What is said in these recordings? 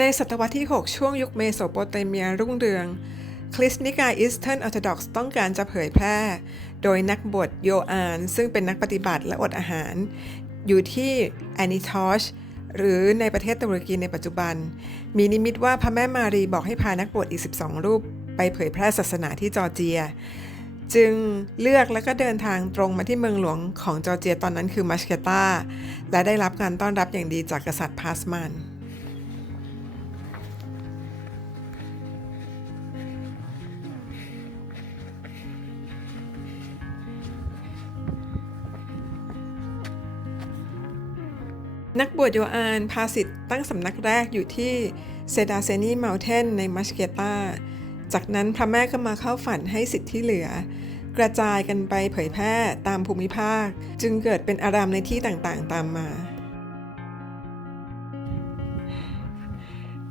ในศตวรรษที่ 6 ช่วงยุคเมโสโปเตเมียรุ่งเรือง คริสต์นิกายอิสเทิร์นอ r ร์ d ดอกซ์ต้องการจะเผยแพร่ โดยนักบวชโยอาน ซึ่งเป็นนักปฏิบัติและอดอาหาร อยู่ที่แอนิทอชหรือในประเทศตุรกีในปัจจุบัน มีนิมิตว่าพระแม่มารีบอกให้พานักบวชอีก 12 รูป ไปเผยแพร่ศาสนาที่จอร์เจีย จึงเลือกแล้วก็เดินทางตรงมาที่เมืองหลวงของจอร์เจียตอนนั้นคือมัชเกตาและได้รับการต้อนรับอย่างดีจากกษัตริย์พาสมัน นักบวชโยอานพาสิทธิ์ตั้งสำนักแรกอยู่ที่เซดาเซนีเมลเทนในมัชเกตา จากนั้นพระแม่ก็มาเข้าฝันให้สิทธิ์ที่เหลือ กระจายกันไปเผยแพร่ตามภูมิภาค จึงเกิดเป็นอารามในที่ต่างๆ ตามมา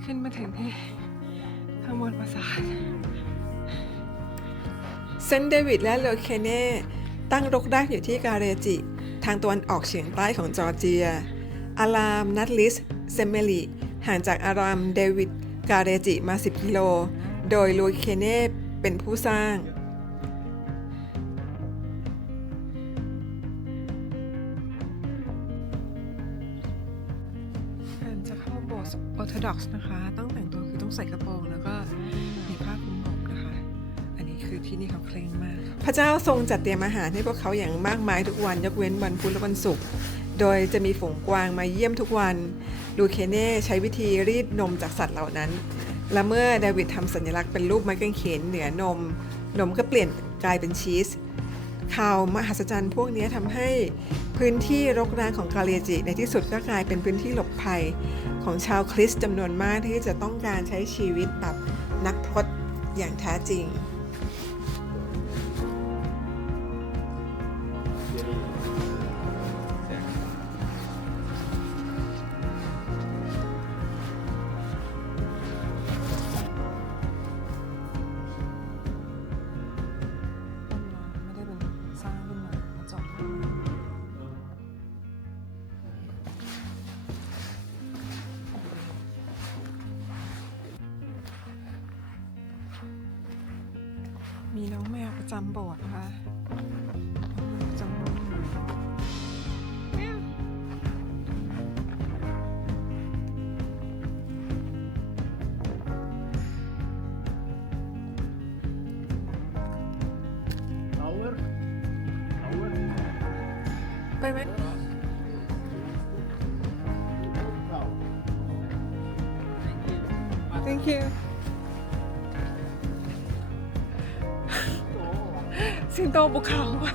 ขึ้นมาถึงที่ข้างบนปราสาทเซนต์เดวิดและเลอเคเน่ตั้งรกรากอยู่ที่กาเรจิ ทางตะวันออกเฉียงใต้ของจอร์เจีย อารามนัตลิสเซมเมลีห่างจากอารามเดวิดกาเรจิมา 10 กิโล โดยลูเคเน่เป็นผู้สร้าง การจะเข้าโบสถ์ออร์โธดอกซ์นะคะ ต้องแต่งตัวคือต้องใส่กระโปรงแล้วก็มีผ้าคลุมอกนะคะ อันนี้คือที่นี่เขาเคร่งมาก พระเจ้าทรงจัดเตรียมอาหารให้พวกเขาอย่างมากมายทุกวันยกเว้นวันพุธและวันศุกร์ โดยจะมีฝูงกวางมาเยี่ยมทุกวัน ลูเคเน่ใช้วิธีรีดนมจากสัตว์เหล่านั้น และเมื่อเดวิดทำสัญลักษณ์เป็นรูปไม้กางเขนเหนือนม นมก็เปลี่ยนกลายเป็นชีสข่าวมหัศจรรย์พวกนี้ทำให้พื้นที่รกร้างของกาเลียจิ ในที่สุดก็กลายเป็นพื้นที่หลบภัยของชาวคริสต์จำนวนมากที่จะต้องการใช้ชีวิตแบบนักพรตอย่างแท้จริง มีน้องแมวประจำโบสถ์นะคะน้องแมวประจำโบสถ์ไปไหม thank you สิงโตบุกเขาว่ะ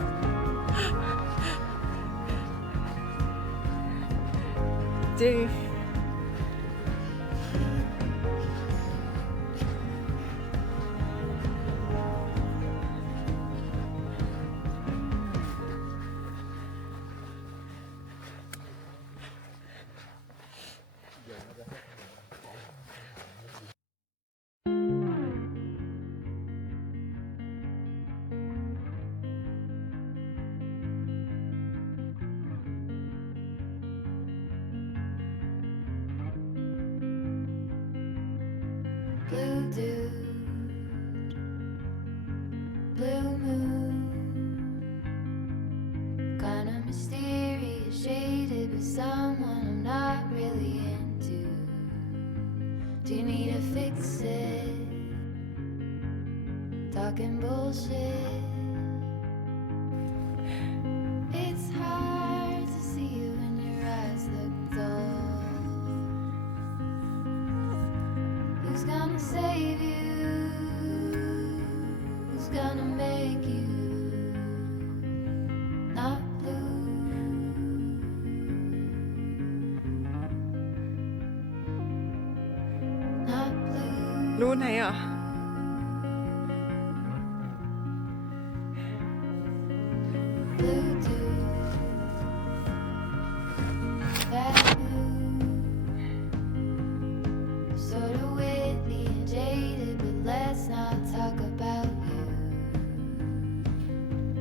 จริง Blue dew, blue moon, kinda mysterious, shaded with someone I'm not really into. Do you need to fix it? Talking bullshit. Save you? Who's gonna make you not blue? Not blue.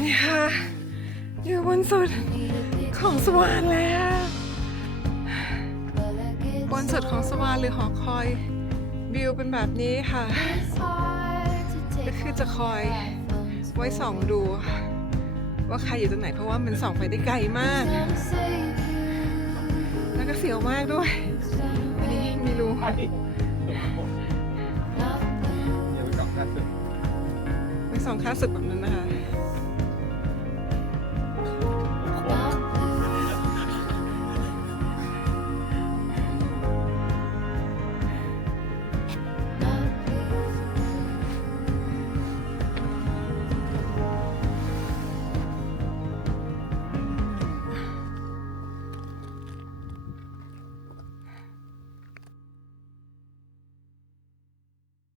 นี่ค่ะอยู่บนสุดของสวรรค์แล้ว บนสุดของสวรรค์หรือหอคอยวิวเป็นแบบนี้ค่ะ ก็คือจะคอยไว้ส่องดู ว่าใครอยู่ตรงไหนเพราะว่ามันส่องไปได้ไกลมาก แล้วก็เสียวมากด้วย อันนี้ make มีรู สองคลาสสุดแบบนั้นนะคะ